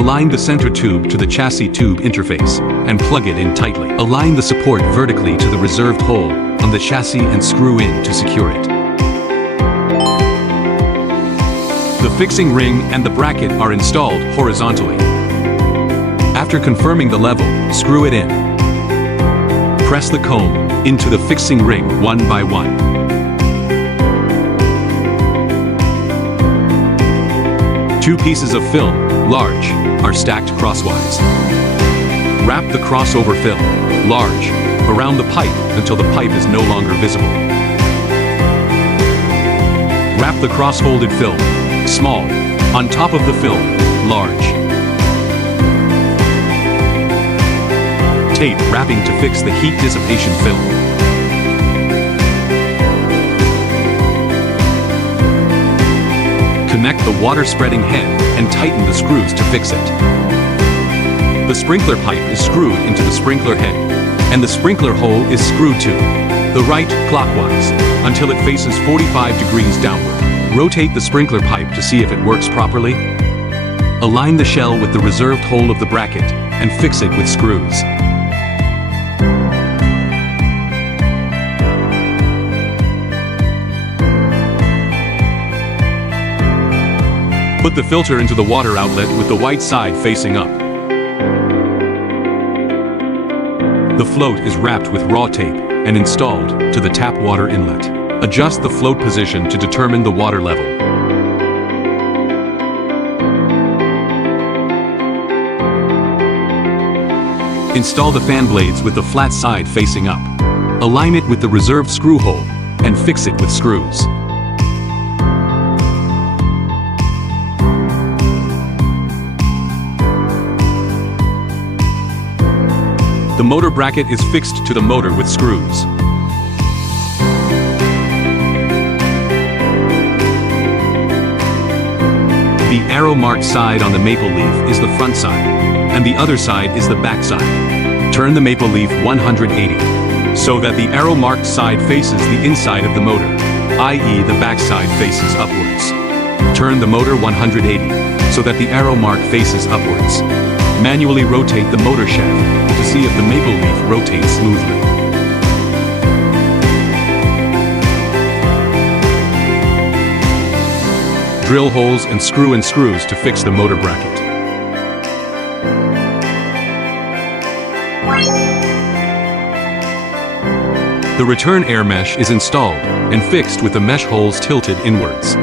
Align the center tube to the chassis tube interface and plug it in tightly. Align the support vertically to the reserved hole on the chassis and screw in to secure it. The fixing ring and the bracket are installed horizontally. After confirming the level, screw it in. Press the comb into the fixing ring one by one. Two pieces of film, large, are stacked crosswise. Wrap the crossover film, large, around the pipe until the pipe is no longer visible. Wrap the cross-folded film, small, on top of the film, large. Tape wrapping to fix the heat dissipation film. Connect the water spreading head and tighten the screws to fix it. The sprinkler pipe is screwed into the sprinkler head, and the sprinkler hole is screwed to the right clockwise until it faces 45 degrees downward. Rotate the sprinkler pipe to see if it works properly. Align the shell with the reserved hole of the bracket and fix it with screws. Put the filter into the water outlet with the white side facing up. The float is wrapped with raw tape and installed to the tap water inlet. Adjust the float position to determine the water level. Install the fan blades with the flat side facing up. Align it with the reserved screw hole and fix it with screws. The motor bracket is fixed to the motor with screws. The arrow-marked side on the maple leaf is the front side, and the other side is the back side. Turn the maple leaf 180, so that the arrow-marked side faces the inside of the motor, i.e. the back side faces upwards. Turn the motor 180, so that the arrow mark faces upwards. Manually rotate the motor shaft to see if the maple leaf rotates smoothly. Drill holes and screw in screws to fix the motor bracket. The return air mesh is installed and fixed with the mesh holes tilted inwards.